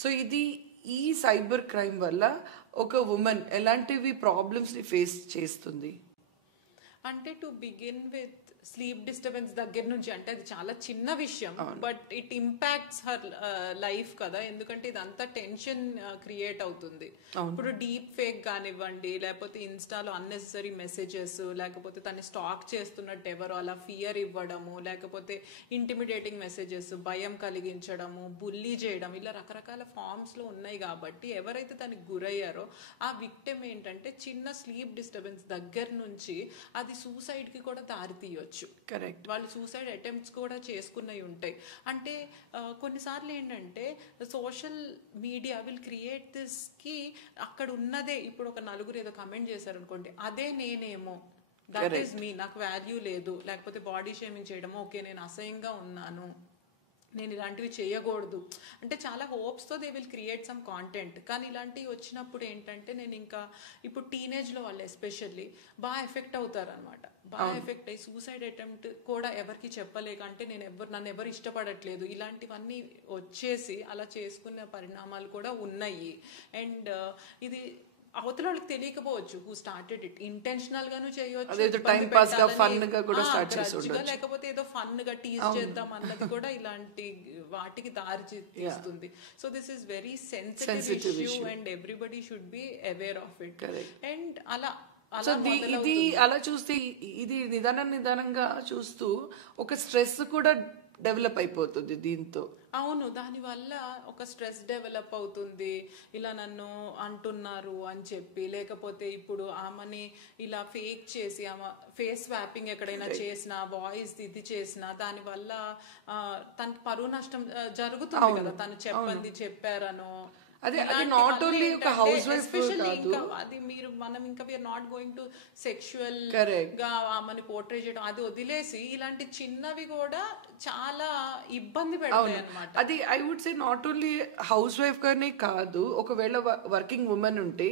So ఇది ఈ cyber crime వల్ల ఒక ఉమెన్ ఎలాంటివి ప్రాబ్లమ్స్ ని ఫేస్ చేస్తుంది? అంటే to begin with sleep disturbance దగ్గర నుంచి, అంటే అది చాలా చిన్న విషయం, but it impacts her life కదా. ఎందుకంటే ఇదంతా టెన్షన్ క్రియేట్ అవుతుంది. ఇప్పుడు డీప్ ఫేక్ కానివ్వండి, లేకపోతే ఇన్స్టాలో అన్నెసరీ మెసేజెస్, లేకపోతే తను స్టాక్ చేస్తున్నట్టు ఎవరో అలా ఫియర్ ఇవ్వడము, లేకపోతే ఇంటిమిడేటింగ్ మెసేజెస్, భయం కలిగించడము, బుల్లీ చేయడం, ఇలా రకరకాల ఫార్మ్స్ లో ఉన్నాయి. కాబట్టి ఎవరైతే తనకి గురయ్యారో ఆ విక్టిమ్ ఏంటంటే చిన్న స్లీప్ డిస్టర్బెన్స్ దగ్గర నుంచి అది సూసైడ్ కి కూడా దారి తీయొచ్చు. కరెక్ట్. వాళ్ళు సూసైడ్ అటెంప్ట్స్ కూడా చేసుకున్నవి ఉంటాయి. అంటే కొన్నిసార్లు ఏంటంటే social media will create this కి అక్కడ ఉన్నదే, ఇప్పుడు ఒక నలుగురు ఏదో కమెంట్ చేశారు అనుకోండి, అదే నేనేమో, దట్ ఈస్ మీ, నాకు వాల్యూ లేదు, లేకపోతే బాడీ షేమింగ్ చేయడము, ఓకే నేను అసహ్యంగా ఉన్నాను, నేను ఇలాంటివి చేయకూడదు అంటే చాలా హోప్స్తో they will create some content. కానీ ఇలాంటివి వచ్చినప్పుడు ఏంటంటే నేను ఇంకా ఇప్పుడు టీనేజ్లో వాళ్ళు ఎస్పెషల్లీ బాగా ఎఫెక్ట్ అవుతారు అనమాట. బాగా ఎఫెక్ట్ అయ్యి సూసైడ్ అటెంప్ట్ కూడా ఎవరికి చెప్పలేక, అంటే నన్ను ఎవరు ఇష్టపడట్లేదు, ఇలాంటివన్నీ వచ్చేసి అలా చేసుకునే పరిణామాలు కూడా ఉన్నాయి. అండ్ ఇది అవతల వాళ్ళకి తెలియకపోవచ్చు హూ స్టార్టెడ్ ఇట్. ఇంటెన్షనల్ గాను చేయొచ్చు, లేకపోతే ఏదో ఫన్ గా టీజ్ చేద్దాం అన్నది కూడా ఇలాంటి వాటికి దారి తీస్తుంది. So this is very sensitive issue and everybody should be aware of it. And ఇది అలా చూస్తే ఇది నిదానంగా చూస్తూ ఒక స్ట్రెస్ కూడా డెవలప్ అయిపోతుంది దీంతో. అవును, దానివల్ల ఒక స్ట్రెస్ డెవలప్ అవుతుంది. ఇలా నన్ను అంటున్నారు అని చెప్పి, లేకపోతే ఇప్పుడు ఆమెని ఇలా ఫేక్ చేసి ఆమె ఫేస్ స్వాపింగ్ ఎక్కడైనా చేసినా, వాయిస్ ఇది చేసినా, దానివల్ల తనకి పరువు నష్టం జరుగుతుంది కదా. తను చెప్పారనో, అది నాట్ ఓన్లీ ఒక హౌస్ వైఫ్ కాదు, అది మనం ఇంకా we are not going to sexual గా ఆమెని పోర్ట్రే చేయడం, అది వదిలేసి ఇలాంటి చిన్నవి కూడా చాలా ఇబ్బంది పెడతాయి అన్నమాట. అది I would say not only housewife గానే కాదు, ఒకవేళ వర్కింగ్ ఉమెన్ ఉంటే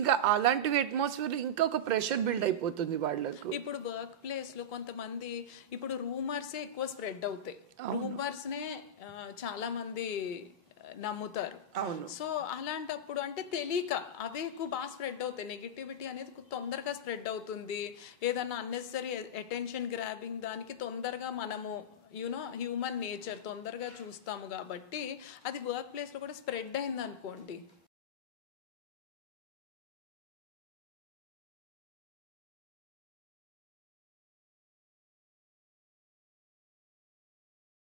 ఇంకా అలాంటివి అట్మాస్ఫియర్ ఇంకా ఒక ప్రెషర్ బిల్డ్ అయిపోతుంది వాళ్ళకు. ఇప్పుడు వర్క్ ప్లేస్ లో కొంతమంది ఇప్పుడు రూమర్సే ఎక్కువ స్ప్రెడ్ అవుతాయి, రూమర్స్ నే చాలా మంది నమ్ముతారు. సో అలాంటప్పుడు అంటే తెలియక అవే ఎక్కువ బాగా స్ప్రెడ్ అవుతాయి. నెగిటివిటీ అనేది తొందరగా స్ప్రెడ్ అవుతుంది. ఏదన్నా అన్నెసరీ అటెన్షన్ గ్రాబింగ్ దానికి తొందరగా మనము హ్యూమన్ నేచర్ తొందరగా చూస్తాము. కాబట్టి అది వర్క్ ప్లేస్ లో కూడా స్ప్రెడ్ అయింది అనుకోండి,